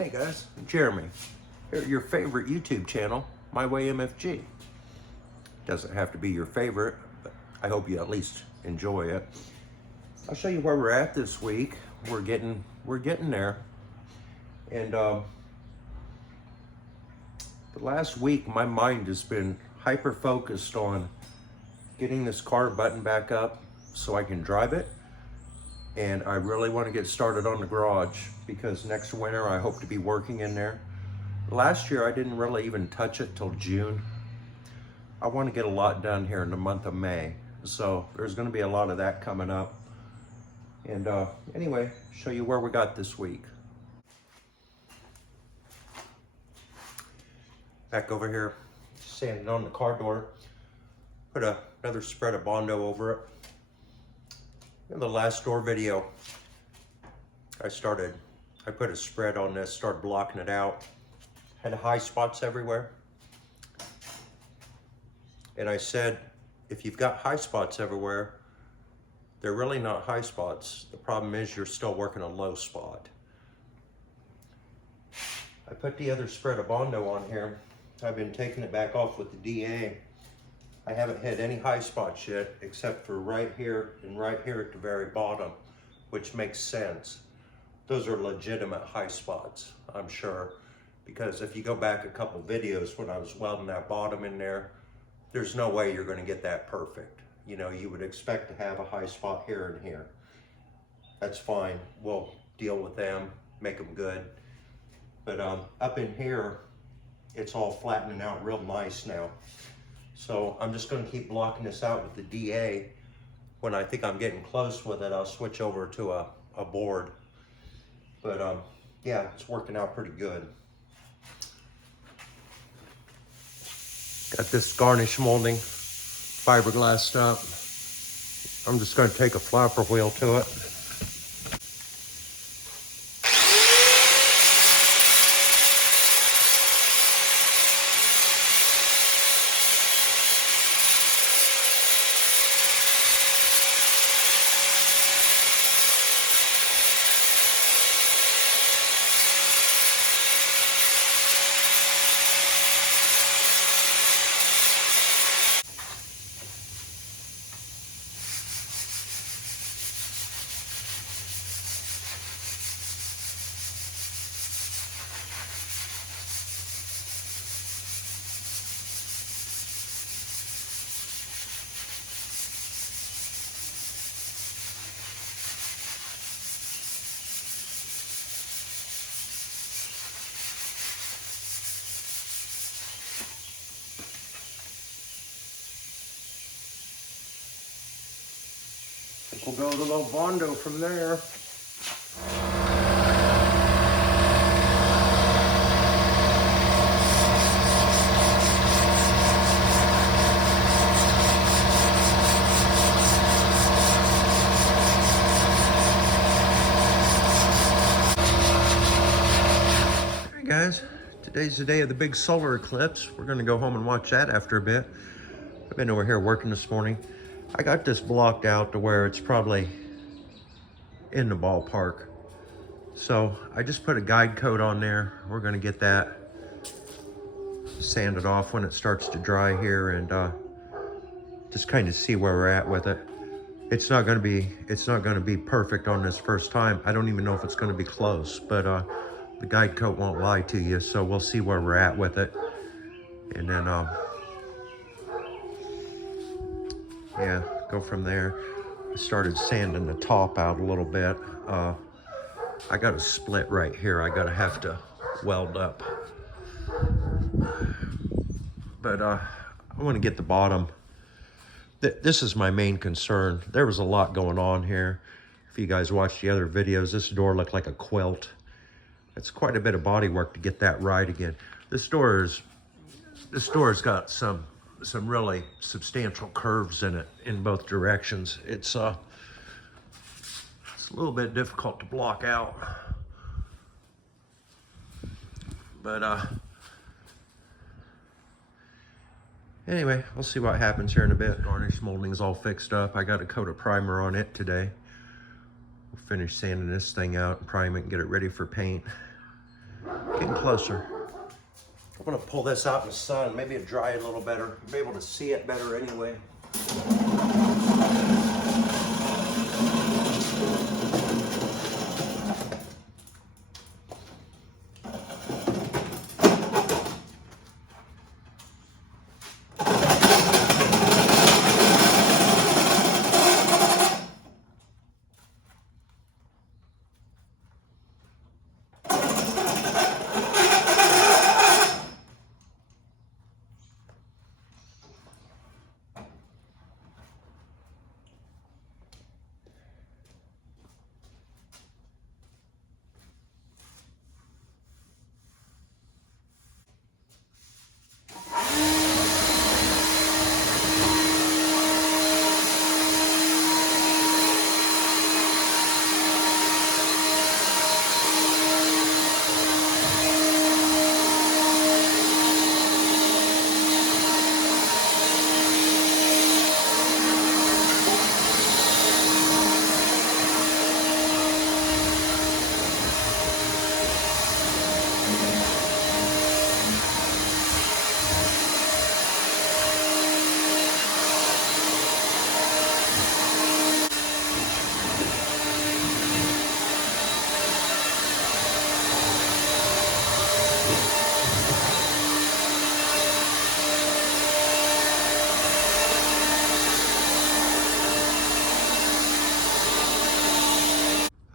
Hey guys, Jeremy here at your favorite YouTube channel, My Way MFG. Doesn't have to be your favorite, but I hope you at least enjoy it. I'll show you where we're at this week. We're getting there. And the last week my mind has been hyper focused on getting this car buttoned back up so I can drive it. And I really want to get started on the garage because next winter I hope to be working in there. Last year I didn't really even touch it till June. I want to get a lot done here in the month of May. So there's going to be a lot of that coming up. And anyway, show you where we got this week. Back over here, sanding on the car door. Put another spread of Bondo over it. In the last door video, I put a spread on this, started blocking it out. Had high spots everywhere. And I said, if you've got high spots everywhere, they're really not high spots. The problem is you're still working a low spot. I put the other spread of Bondo on here. I've been taking it back off with the DA. I haven't had any high spots yet, except for right here and right here at the very bottom, which makes sense. Those are legitimate high spots, I'm sure, because if you go back a couple videos when I was welding that bottom in there, there's no way you're gonna get that perfect. You know, you would expect to have a high spot here and here. That's fine, we'll deal with them, make them good. But up in here, it's all flattening out real nice now. So I'm just going to keep blocking this out with the DA. When I think I'm getting close with it, I'll switch over to a board. But yeah, it's working out pretty good. Got this garnish molding, fiberglassed up. I'm just going to take a flapper wheel to it. We'll go with a little Bondo from there. Hey guys, today's the day of the big solar eclipse. We're gonna go home and watch that after a bit. I've been over here working this morning. I got this blocked out to where it's probably in the ballpark. So I just put a guide coat on there. We're gonna get that sanded off when it starts to dry here and just kind of see where we're at with it. It's not gonna be perfect on this first time. I don't even know if it's gonna be close, but the guide coat won't lie to you. So we'll see where we're at with it. And then yeah, go from there. I started sanding the top out a little bit. I got a split right here. I have to weld up. But I want to get the bottom. This is my main concern. There was a lot going on here. If you guys watched the other videos, this door looked like a quilt. It's quite a bit of body work to get that right again. This door's got some really substantial curves in it in both directions. It's a little bit difficult to block out, but anyway, we'll see what happens here in a bit. Garnish molding's all fixed up. I got a coat of primer on it today. We'll finish sanding this thing out and prime it and get it ready for paint. Getting closer. I'm gonna pull this out in the sun. Maybe it'll dry a little better. I'll be able to see it better anyway.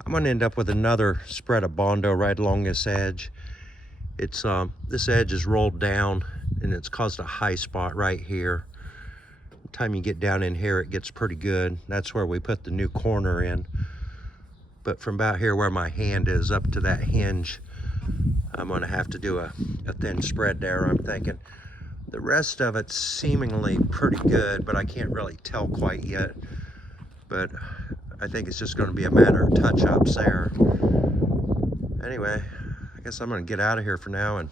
I'm gonna end up with another spread of Bondo right along this edge. It's this edge is rolled down and it's caused a high spot right here. By the time you get down in here, it gets pretty good. That's where we put the new corner in. But from about here where my hand is up to that hinge, I'm gonna have to do a thin spread there, I'm thinking. The rest of it's seemingly pretty good, but I can't really tell quite yet. But I think it's just going to be a matter of touch-ups there. Anyway, I guess I'm going to get out of here for now and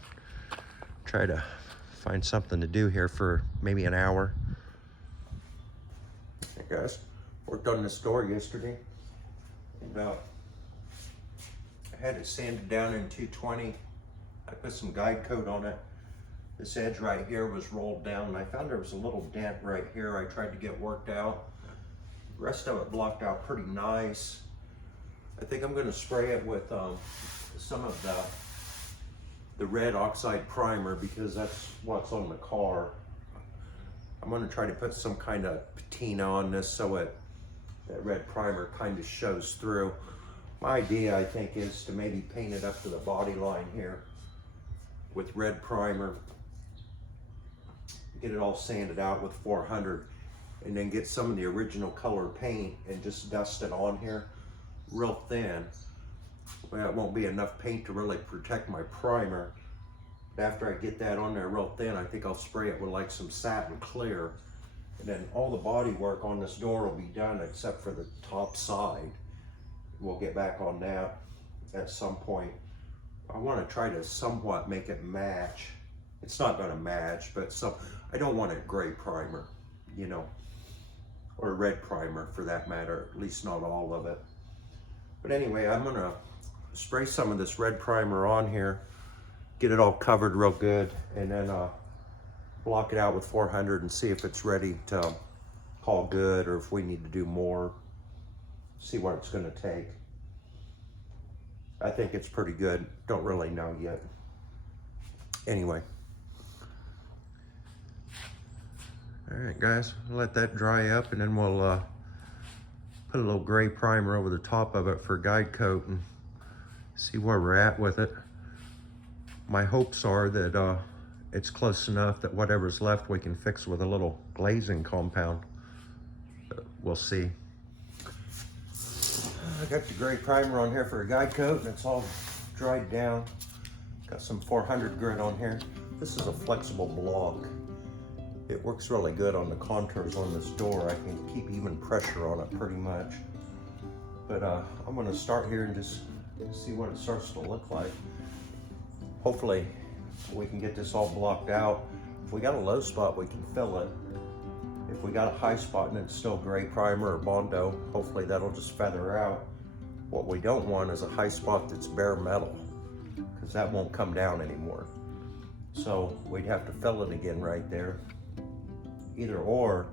try to find something to do here for maybe an hour. Hey guys, worked on this door yesterday. I had it sanded down in 220. I put some guide coat on it. This edge right here was rolled down, and I found there was a little dent right here I tried to get worked out. The rest of it blocked out pretty nice. I think I'm going to spray it with some of the red oxide primer, because that's what's on the car. I'm going to try to put some kind of patina on this so that red primer kind of shows through. My idea, I think, is to maybe paint it up to the body line here with red primer, get it all sanded out with 400, and then get some of the original color paint and just dust it on here real thin. Well, it won't be enough paint to really protect my primer. But after I get that on there real thin, I think I'll spray it with like some satin clear, and then all the body work on this door will be done except for the top side. We'll get back on that at some point. I want to try to somewhat make it match. It's not going to match, but I don't want a gray primer, you know, or a red primer for that matter, at least not all of it. But anyway, I'm going to spray some of this red primer on here, get it all covered real good, and then block it out with 400 and see if it's ready to call good, or if we need to do more, see what it's going to take. I think it's pretty good. Don't really know yet. Anyway. All right, guys, let that dry up, and then we'll put a little gray primer over the top of it for guide coat and see where we're at with it. My hopes are that it's close enough that whatever's left we can fix with a little glazing compound. We'll see. I got the gray primer on here for a guide coat, and it's all dried down. Got some 400 grit on here. This is a flexible block. It works really good on the contours on this door. I can keep even pressure on it pretty much. But I'm going to start here and just see what it starts to look like. Hopefully we can get this all blocked out. If we got a low spot, we can fill it. If we got a high spot and it's still gray primer or Bondo, hopefully that'll just feather out. What we don't want is a high spot that's bare metal. because that won't come down anymore. So we'd have to fill it again right there. Either or,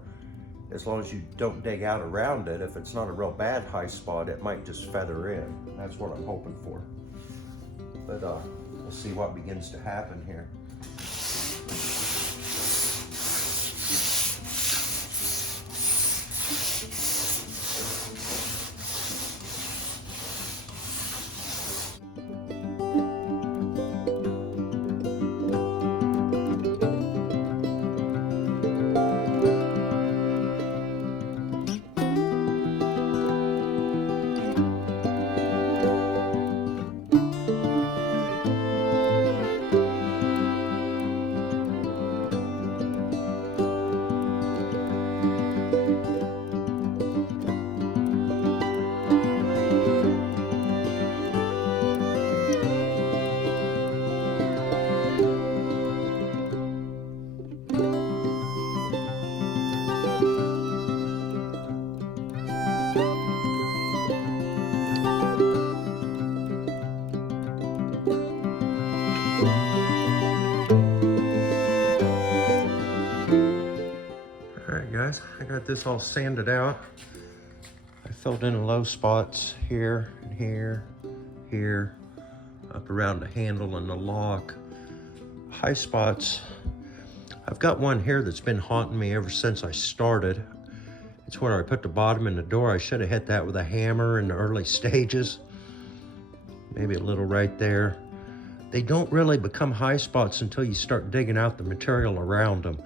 as long as you don't dig out around it, if it's not a real bad high spot, it might just feather in. That's what I'm hoping for. But we'll see what begins to happen here. Alright guys, I got this all sanded out. I filled in low spots here and here, here, up around the handle and the lock. High spots, I've got one here that's been haunting me ever since I started. It's where I put the bottom in the door. I should have hit that with a hammer in the early stages. Maybe a little right there. They don't really become high spots until you start digging out the material around them.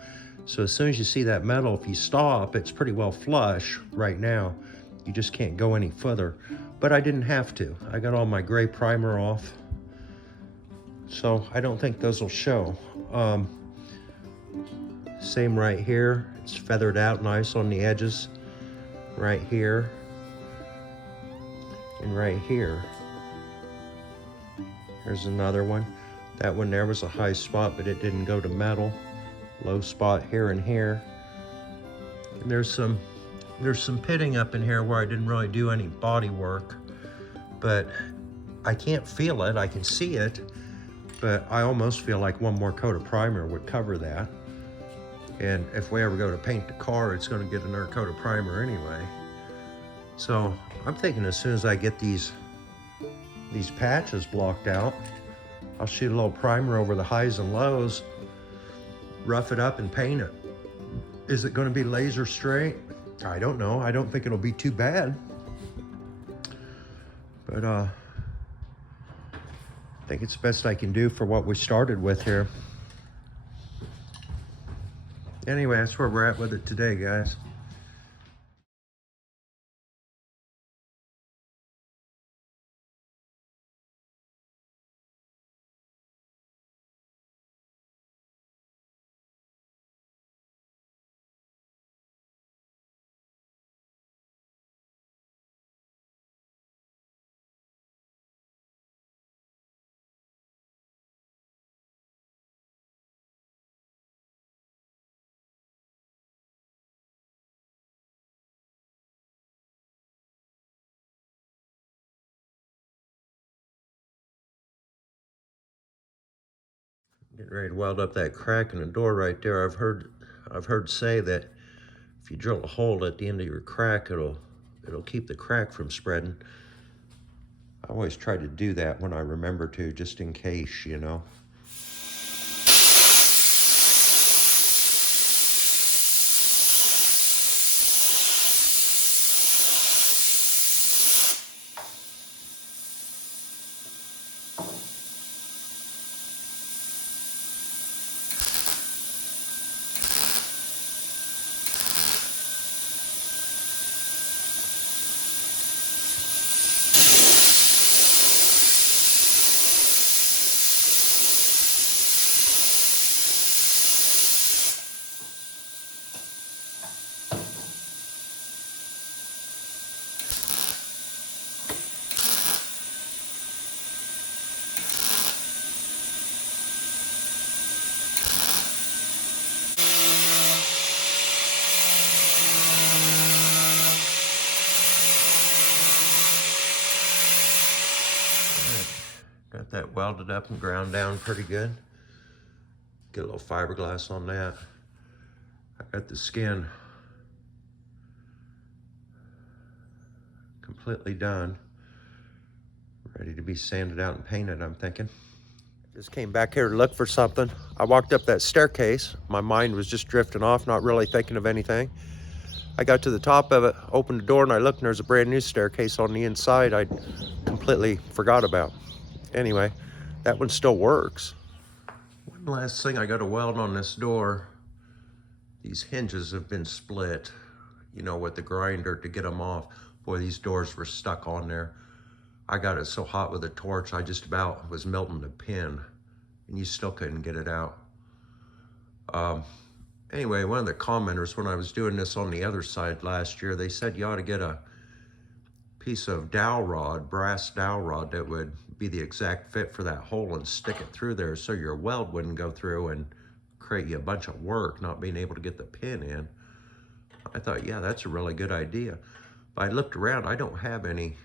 So as soon as you see that metal, if you stop, it's pretty well flush right now. You just can't go any further. But I didn't have to. I got all my gray primer off. So I don't think those will show. Same right here. It's feathered out nice on the edges. Right here. And right here. Here's another one. That one there was a high spot, but it didn't go to metal. Low spot here and here. And there's some pitting up in here where I didn't really do any body work, but I can't feel it. I can see it, but I almost feel like one more coat of primer would cover that. And if we ever go to paint the car, it's going to get another coat of primer anyway. So I'm thinking as soon as I get these patches blocked out, I'll shoot a little primer over the highs and lows, rough it up and paint it. Is it going to be laser straight? I don't know. I don't think it'll be too bad. But I think it's the best I can do for what we started with here. Anyway, that's where we're at with it today, guys. Getting ready to weld up that crack in the door right there. I've heard say that if you drill a hole at the end of your crack, it'll keep the crack from spreading. I always try to do that when I remember to, just in case, you know. Got that welded up and ground down pretty good. Get a little fiberglass on that. I got the skin completely done. Ready to be sanded out and painted, I'm thinking. Just came back here to look for something. I walked up that staircase. My mind was just drifting off, not really thinking of anything. I got to the top of it, opened the door, and I looked, and there's a brand new staircase on the inside I completely forgot about. Anyway, that one still works. One last thing I got to weld on this door. These hinges have been split, you know, with the grinder to get them off. Boy, these doors were stuck on there. I got it so hot with a torch, I just about was melting the pin, and you still couldn't get it out. Anyway, one of the commenters, when I was doing this on the other side last year, they said you ought to get a piece of dowel rod, brass dowel rod, that would be the exact fit for that hole and stick it through there so your weld wouldn't go through and create you a bunch of work not being able to get the pin in. I thought, yeah, that's a really good idea. But I looked around, I don't have any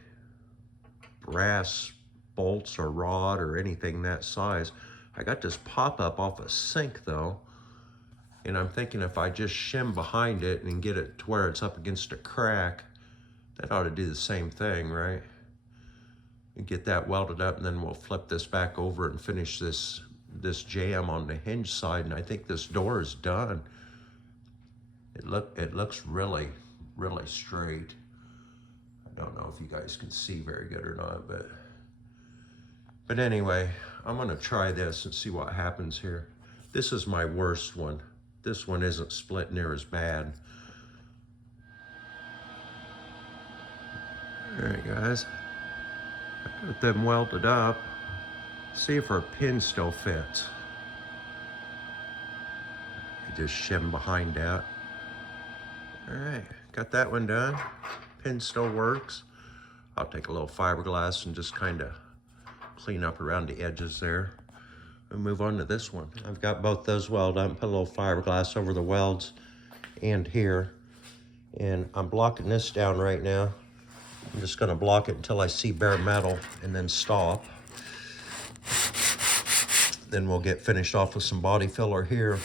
brass bolts or rod or anything that size. I got this pop-up off a sink though, and I'm thinking if I just shim behind it and get it to where it's up against a crack, that ought to do the same thing, right? And get that welded up, and then we'll flip this back over and finish this jam on the hinge side, and I think this door is done. It looks really, really straight. I don't know if you guys can see very good or not, but anyway, I'm gonna try this and see what happens here. This is my worst one. This one isn't split near as bad. All right, guys, I got them welded up. See if our pin still fits. I just shim behind that. All right, got that one done. Pin still works. I'll take a little fiberglass and just kind of clean up around the edges there and move on to this one. I've got both those welded up, put a little fiberglass over the welds and here. And I'm blocking this down right now. I'm just gonna block it until I see bare metal and then stop. Then we'll get finished off with some body filler here.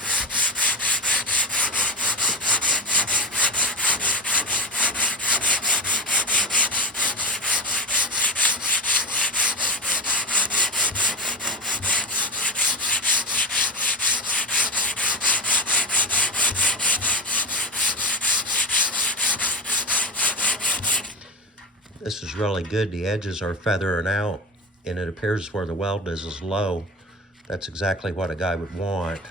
This is really good. The edges are feathering out, and it appears where the weld is low. That's exactly what a guy would want.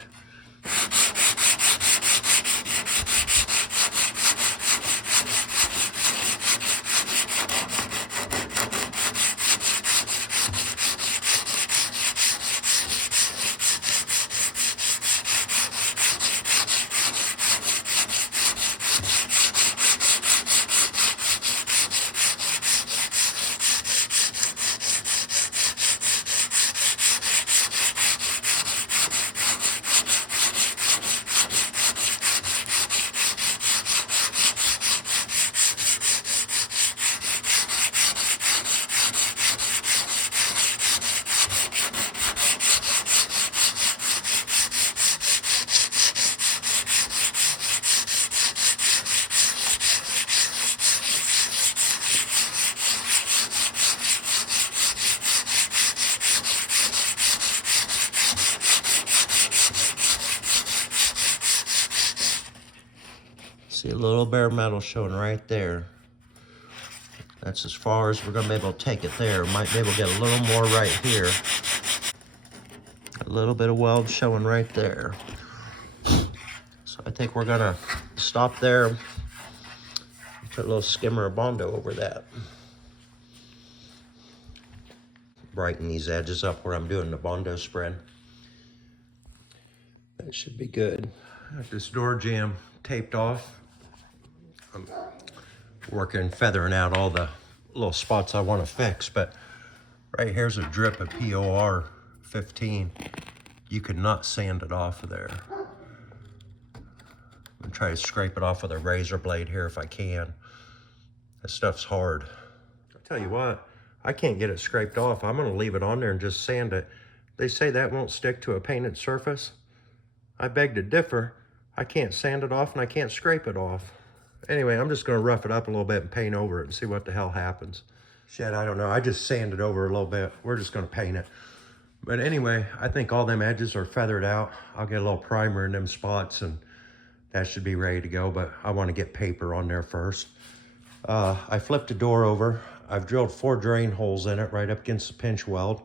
See a little bare metal showing right there. That's as far as we're gonna be able to take it there. Might be able to get a little more right here. A little bit of weld showing right there. So I think we're gonna stop there. Put a little skimmer of Bondo over that. Brighten these edges up where I'm doing the Bondo spread. That should be good. Got this door jamb taped off. I'm working, feathering out all the little spots I want to fix, but right here's a drip of POR 15. You could not sand it off of there. I'm gonna try to scrape it off with a razor blade here if I can. This stuff's hard. I'll tell you what, I can't get it scraped off. I'm gonna leave it on there and just sand it. They say that won't stick to a painted surface. I beg to differ. I can't sand it off and I can't scrape it off. Anyway, I'm just gonna rough it up a little bit and paint over it and see what the hell happens. Shit, I don't know. I just sanded over a little bit. We're just gonna paint it. But anyway, I think all them edges are feathered out. I'll get a little primer in them spots and that should be ready to go, but I want to get paper on there first. I flipped the door over. I've drilled 4 drain holes in it right up against the pinch weld.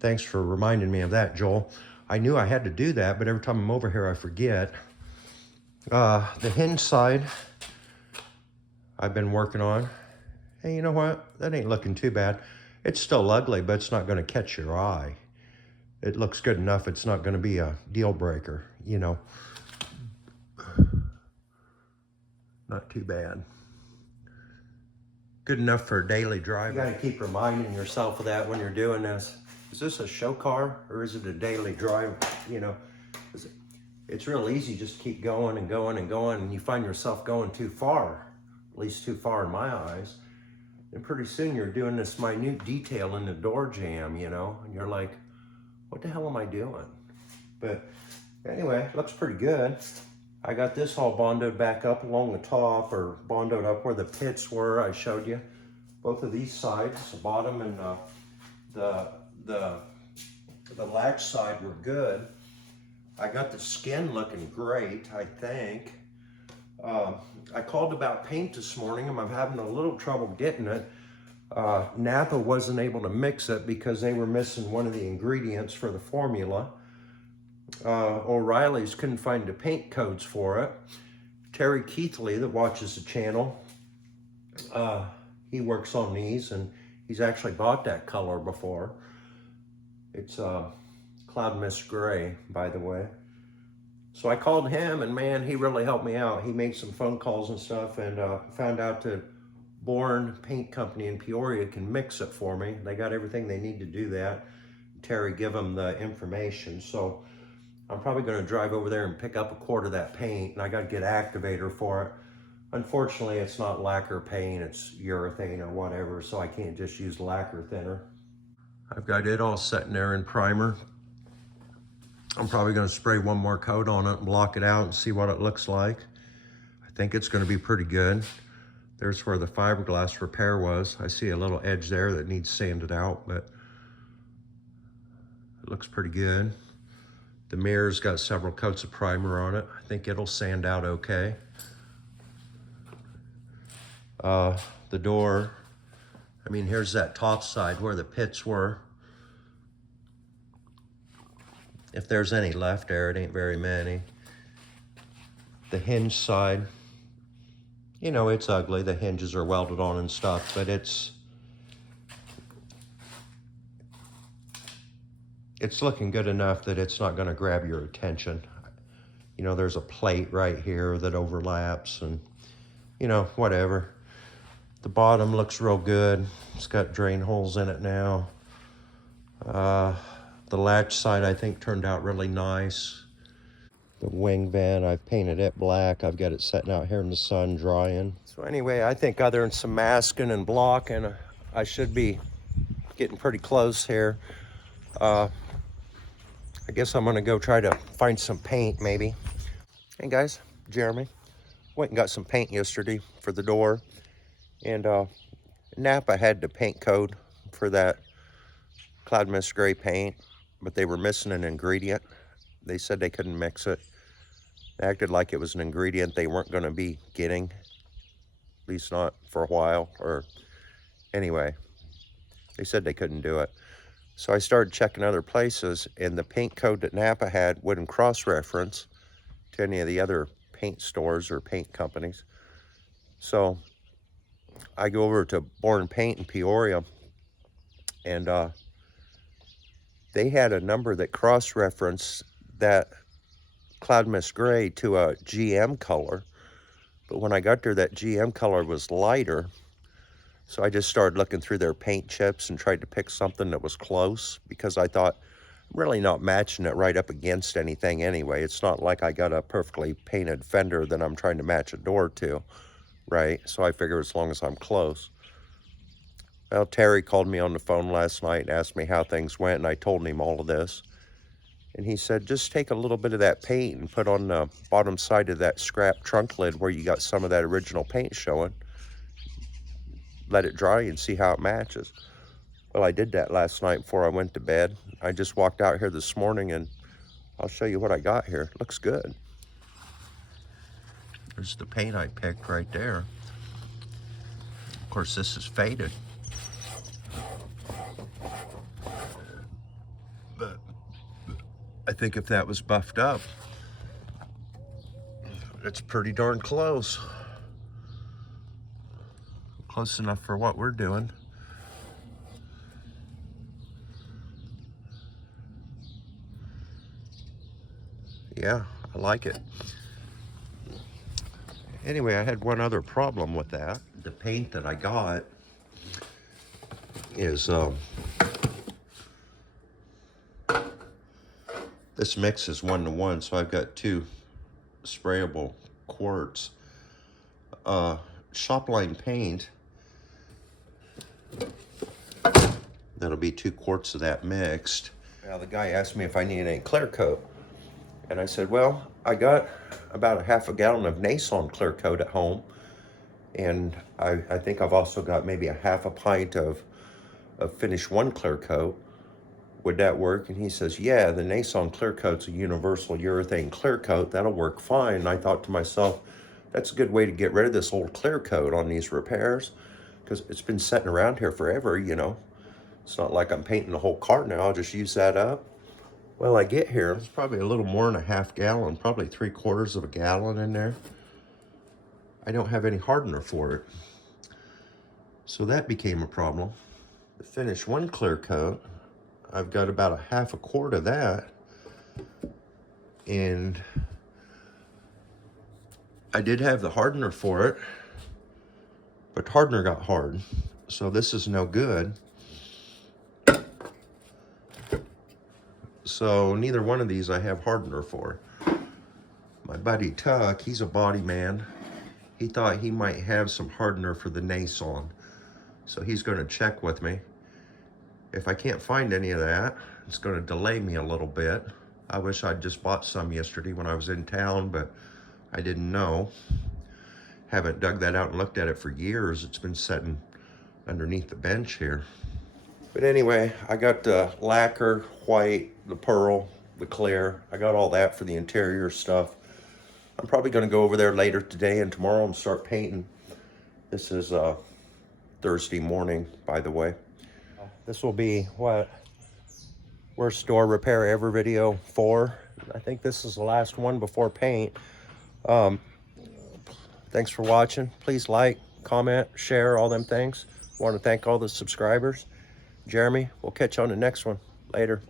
Thanks for reminding me of that, Joel. I knew I had to do that, but every time I'm over here, I forget. The hinge side I've been working on. Hey, you know what? That ain't looking too bad. It's still ugly, but it's not going to catch your eye. It looks good enough. It's not going to be a deal breaker, you know. Not too bad. Good enough for a daily drive. You got to keep reminding yourself of that when you're doing this. Is this a show car or is it a daily drive? You know, it's real easy just to keep going and going and going, and you find yourself going too far, at least too far in my eyes. And pretty soon you're doing this minute detail in the door jamb, you know, and you're like, what the hell am I doing? But anyway, looks pretty good. I got this all bondoed back up along the top, or bondoed up where the pits were. I showed you both of these sides, the bottom and the latch side were good. I got the skin looking great, I think. I called about paint this morning and I'm having a little trouble getting it. Napa wasn't able to mix it because they were missing one of the ingredients for the formula. O'Reilly's couldn't find the paint codes for it. Terry Keithley, that watches the channel, he works on these and he's actually bought that color before. It's Cloud Mist Gray, by the way. So I called him and man, he really helped me out. He made some phone calls and stuff and found out that Bourne Paint Company in Peoria can mix it for me. They got everything they need to do that. Terry give them the information. So I'm probably going to drive over there and pick up a quart of that paint, and I got to get activator for it. Unfortunately, it's not lacquer paint, it's urethane or whatever, so I can't just use lacquer thinner. I've got it all set in there in primer. I'm probably going to spray one more coat on it and block it out and see what it looks like. I think it's going to be pretty good. There's where the fiberglass repair was. I see a little edge there that needs sanded out, but it looks pretty good. The mirror's got several coats of primer on it. I think it'll sand out okay. The door, I mean, here's that top side where the pits were. If there's any left there, it ain't very many. The hinge side, you know, it's ugly. The hinges are welded on and stuff, but it's looking good enough that it's not going to grab your attention. You know, there's a plate right here that overlaps and, you know, whatever. The bottom looks real good. It's got drain holes in it now. The latch side, I think, turned out really nice. The wing vent, I've painted it black. I've got it sitting out here in the sun drying. So anyway, I think other than some masking and blocking, I should be getting pretty close here. I guess I'm gonna go try to find some paint maybe. Hey guys, Jeremy. Went and got some paint yesterday for the door. And Napa had the paint code for that Cloud Mist Gray paint, but they were missing an ingredient. They said they couldn't mix it. They acted like it was an ingredient they weren't gonna be getting, at least not for a while, or anyway, they said they couldn't do it. So I started checking other places, and the paint code that Napa had wouldn't cross-reference to any of the other paint stores or paint companies. So I go over to Bourne Paint in Peoria, and they had a number that cross-referenced that Cloud Mist Gray to a GM color. But when I got there, that GM color was lighter. So I just started looking through their paint chips and tried to pick something that was close, because I thought, I'm really not matching it right up against anything anyway. It's not like I got a perfectly painted fender that I'm trying to match a door to, right? So I figure as long as I'm close. Well, Terry called me on the phone last night and asked me how things went, and I told him all of this. And he said, just take a little bit of that paint and put on the bottom side of that scrap trunk lid where you got some of that original paint showing. Let it dry and see how it matches. Well, I did that last night before I went to bed. I just walked out here this morning, and I'll show you what I got here. It looks good. There's the paint I picked right there. Of course, this is faded. But I think if that was buffed up, it's pretty darn close. Close enough for what we're doing. Yeah, I like it. Anyway, I had one other problem with that. The paint that I got is this mix is 1-to-1, so I've got 2 sprayable quarts. Shopline paint, that'll be 2 quarts of that mixed. Now the guy asked me if I needed any clear coat, and I said, well, I got about a half a gallon of Nason clear coat at home, and I think I've also got maybe a half a pint of Finish One clear coat. Would that work? And he says, yeah, the Nason clear coat's a universal urethane clear coat. That'll work fine. And I thought to myself, that's a good way to get rid of this old clear coat on these repairs, because it's been sitting around here forever, you know. It's not like I'm painting the whole cart now. I'll just use that up. Well, I get here, it's probably a little more than a half gallon, probably 3/4 of a gallon in there. I don't have any hardener for it. So that became a problem. The Finish One clear coat, I've got about a half a quart of that. And I did have the hardener for it, but hardener got hard. So this is no good. So neither one of these I have hardener for. My buddy Tuck, he's a body man. He thought he might have some hardener for the Nason. So he's gonna check with me. If I can't find any of that, it's gonna delay me a little bit. I wish I'd just bought some yesterday when I was in town, but I didn't know. Haven't dug that out and looked at it for years. It's been sitting underneath the bench here. But anyway, I got the lacquer, white, the pearl, the clear. I got all that for the interior stuff. I'm probably gonna go over there later today and tomorrow and start painting. This is Thursday morning, by the way. This will be what? Worst door repair ever video 4. I think this is the last one before paint. Thanks for watching. Please like, comment, share, all them things. I want to thank all the subscribers. Jeremy, we'll catch you on the next one. Later.